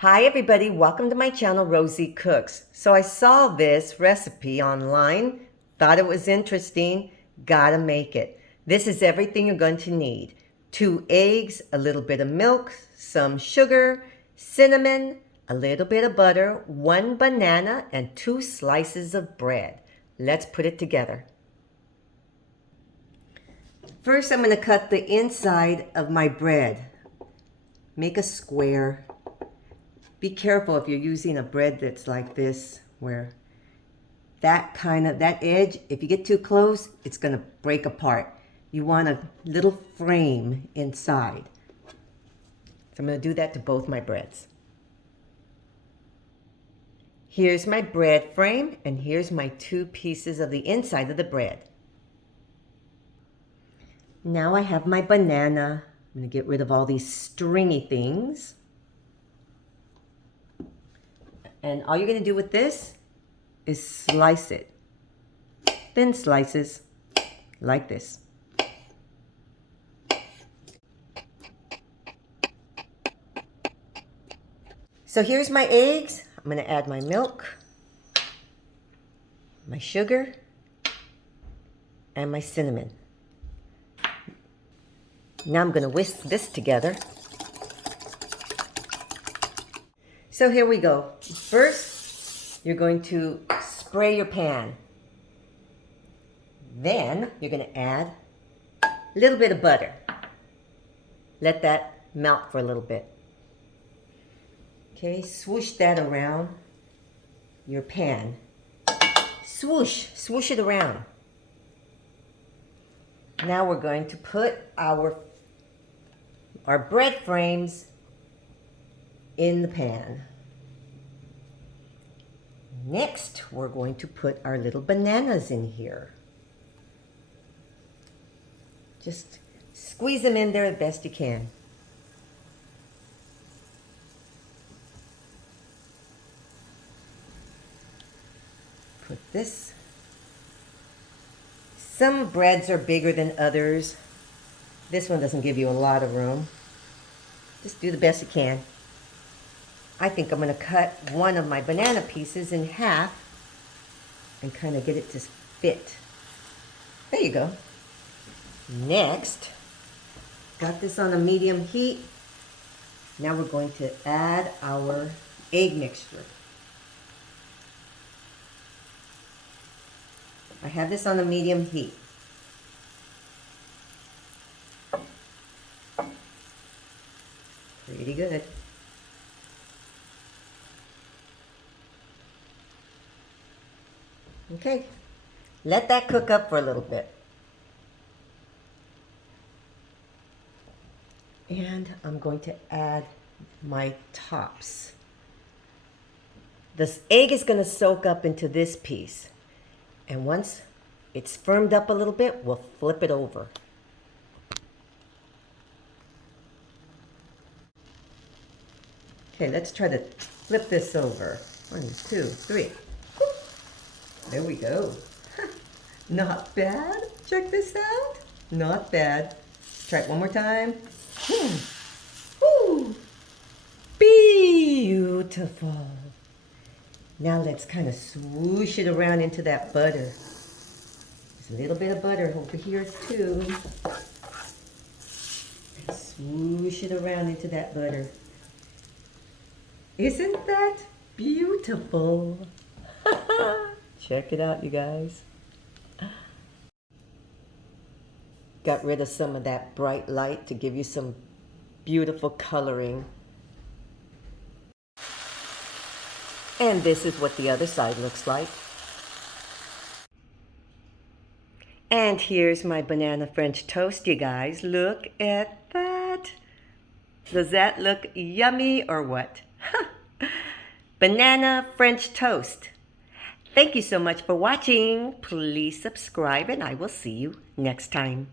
Hi everybody, welcome to my channel, Rosie Cooks. So I saw this recipe online, thought it was interesting, gotta make it. This is everything you're going to need. 2 eggs, a little bit of milk, some sugar, cinnamon, a little bit of butter, 1 banana, and 2 slices of bread. Let's put it together. First, I'm gonna cut the inside of my bread. Make a square. Be careful if you're using a bread that's like this, where that edge, if you get too close, it's gonna break apart. You want a little frame inside. So I'm gonna do that to both my breads. Here's my bread frame, and here's my 2 pieces of the inside of the bread. Now I have my banana. I'm gonna get rid of all these stringy things. And all you're going to do with this is slice it. Thin slices, like this. So here's my eggs. I'm going to add my milk, my sugar, and my cinnamon. Now I'm going to whisk this together. So here we go. First, you're going to spray your pan. Then, you're going to add a little bit of butter. Let that melt for a little bit. Okay, swoosh that around your pan. Swoosh, swoosh it around. Now we're going to put our bread frames in the pan. Next, we're going to put our little bananas in here. Just squeeze them in there the best you can. Put this. Some breads are bigger than others. This one doesn't give you a lot of room. Just do the best you can. I think I'm going to cut one of my banana pieces in half and kind of get it to fit. There you go. Next, got this on a medium heat. Now we're going to add our egg mixture. I have this on a medium heat. Pretty good. Okay, let that cook up for a little bit. And I'm going to add my tops. This egg is going to soak up into this piece. And once it's firmed up a little bit, we'll flip it over. Okay, let's try to flip this over. 1, 2, 3. There we go. Not bad. Check this out. Not bad. Try it one more time. Woo. Beautiful. Now let's kind of swoosh it around into that butter. There's a little bit of butter over here too. And swoosh it around into that butter. Isn't that beautiful? Check it out, you guys. Got rid of some of that bright light to give you some beautiful coloring. And this is what the other side looks like. And here's my banana French toast, you guys. Look at that. Does that look yummy or what? Banana French toast. Thank you so much for watching. Please subscribe and I will see you next time.